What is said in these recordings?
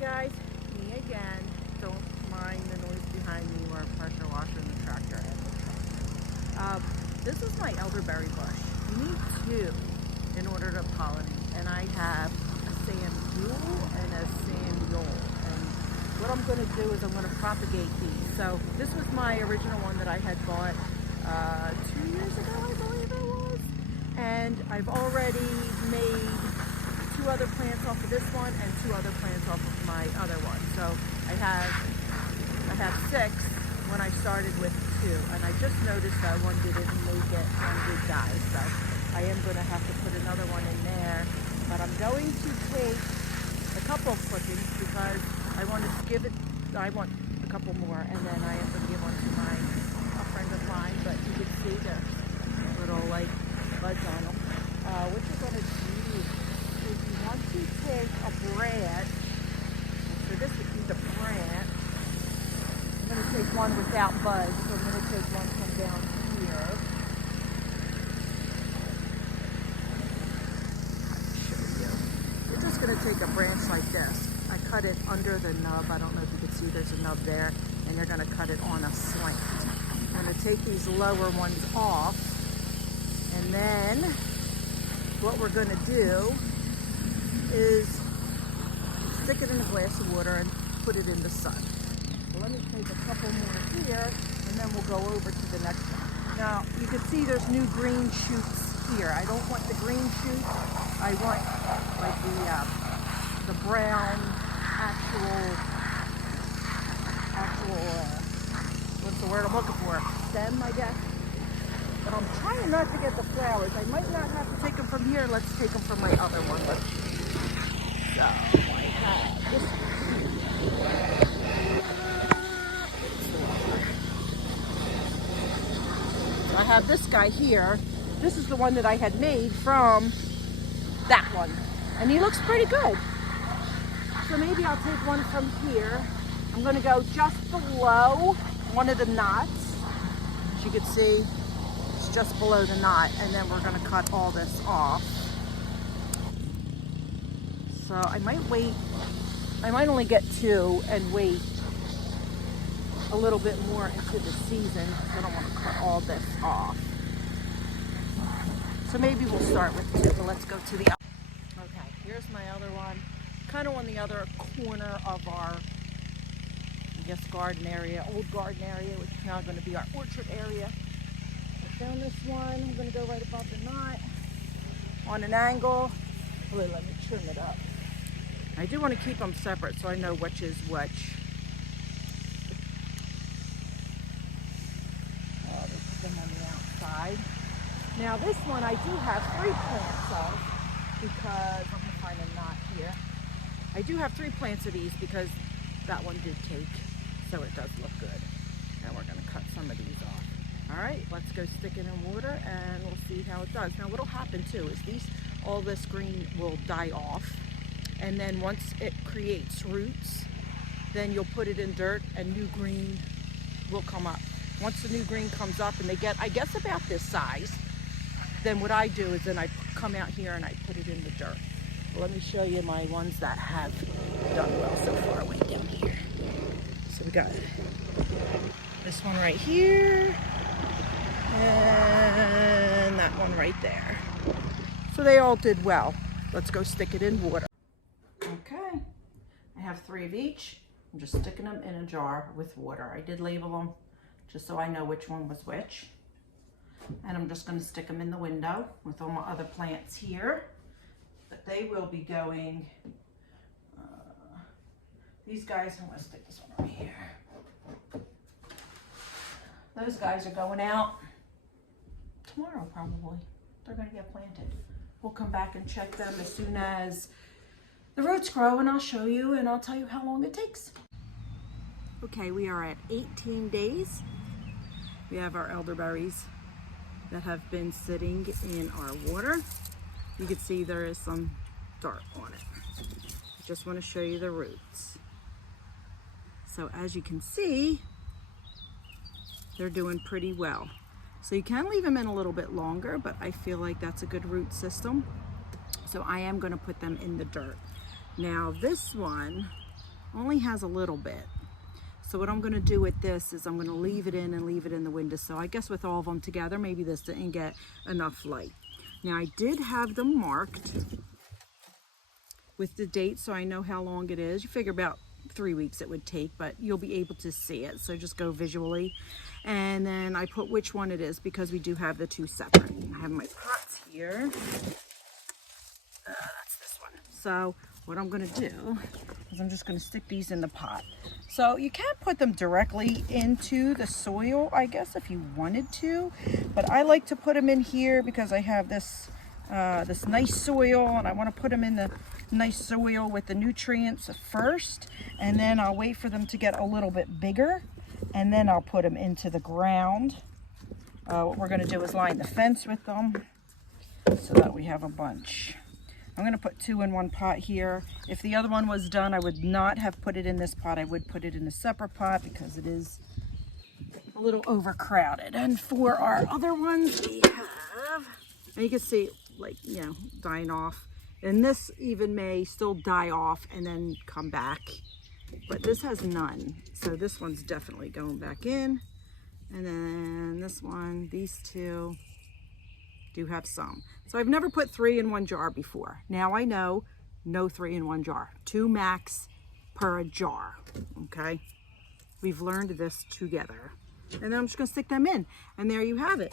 Guys, me again. Don't mind the noise behind me or pressure washer in the tractor and the truck. This is my elderberry bush. You need two in order to pollinate, and I have a sandule and a sandule. And what I'm going to do is I'm going to propagate these. So this was my original one that I had bought 2 years ago, I believe it was. And I've already made 2 other plants off of this one and 2 other plants off of my other one. So I have 6 when I started with 2, and I just noticed that one didn't make it, one did die. So I am going to have to put another one in there, but I'm going to take a couple of clippings because I want a couple more, and then I am going to give one to a friend of mine. But you can see there's little like buds on them. What you're going to do is you want to take a branch. So this would be the branch. I'm going to take one without buds, so I'm going to take one from down here. I'll show you. You're just going to take a branch like this. I cut it under the nub. I don't know if you can see there's a nub there, and you're going to cut it on a slant. I'm going to take these lower ones off, and then what we're going to do is stick it in a glass of water and put it in the sun. So let me take a couple more here, and then we'll go over to the next one. Now you can see there's new green shoots here. I don't want the green shoots. I want like the brown actual what's the word I'm looking for? Stem, I guess. But I'm trying not to get the flowers. I might not have to take them from here. Let's take them from my other one. So I have this one. So I have this guy here. This is the one that I had made from that one. And he looks pretty good. So maybe I'll take one from here. I'm going to go just below one of the knots. As you can see, it's just below the knot, and then we're going to cut all this off. So I might wait. I might only get 2 and wait a little bit more into the season. I don't want to cut all this off. So maybe we'll start with 2, but let's go to the other. Okay, here's my other one. Kind of on the other corner of our, I guess, garden area, old garden area, which is now going to be our orchard area. I found this one. I'm going to go right above the knot on an angle. Wait, let me trim it up. I do want to keep them separate so I know which is which. Oh, they put them on the outside. Now this one I do have 3 plants of because I'm going to find a knot here. I do have 3 plants of these because that one did take, so it does look good. And we're going to cut some of these off. All right, let's go stick it in water and we'll see how it does. Now what'll happen too is all this green will die off, and then once it creates roots, then you'll put it in dirt and new green will come up. Once the new green comes up and they get, I guess, about this size, then what I do is then I come out here and I put it in the dirt. Let me show you my ones that have done well so far way down here. So we got this one right here and that one right there. So they all did well. Let's go stick it in water. Okay, I have 3 of each. I'm just sticking them in a jar with water. I did label them just so I know which one was which. And I'm just going to stick them in the window with all my other plants here. But they will be going, these guys, I'm going to stick this one over here. Those guys are going out tomorrow probably. They're going to get planted. We'll come back and check them as soon as the roots grow, and I'll show you and I'll tell you how long it takes. Okay, we are at 18 days. We have our elderberries that have been sitting in our water. You can see there is some dirt on it. I just want to show you the roots. So as you can see, they're doing pretty well. So you can leave them in a little bit longer, but I feel like that's a good root system. So I am going to put them in the dirt. Now this one only has a little bit. So what I'm going to do with this is I'm going to leave it in and leave it in the windowsill. I guess with all of them together, maybe this didn't get enough light. Now I did have them marked with the date so I know how long it is. You figure about 3 weeks it would take, but you'll be able to see it. So just go visually. And then I put which one it is because we do have the two separate. I have my pots here. That's this one. So what I'm going to do is I'm just going to stick these in the pot. So you can put them directly into the soil, I guess, if you wanted to. But I like to put them in here because I have this this nice soil, and I want to put them in the nice soil with the nutrients first, and then I'll wait for them to get a little bit bigger, and then I'll put them into the ground. What we're going to do is line the fence with them so that we have a bunch. I'm going to put 2 in one pot here. If the other one was done, I would not have put it in this pot. I would put it in a separate pot because it is a little overcrowded. And for our other ones, we have, and you can see, like, you know, dying off. And this even may still die off and then come back. But this has none. So this one's definitely going back in. And then this one, these two do have some. So I've never put 3 in one jar before. Now I know, no 3 in one jar. 2 max per jar, okay? We've learned this together. And then I'm just gonna stick them in. And there you have it.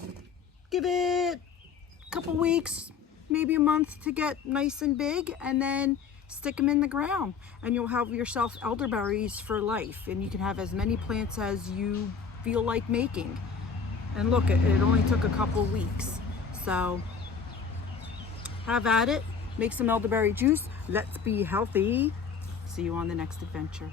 Give it a couple weeks, maybe a month to get nice and big, and then stick them in the ground. And you'll have yourself elderberries for life. And you can have as many plants as you feel like making. And look, it only took a couple weeks. So have at it, make some elderberry juice. Let's be healthy. See you on the next adventure.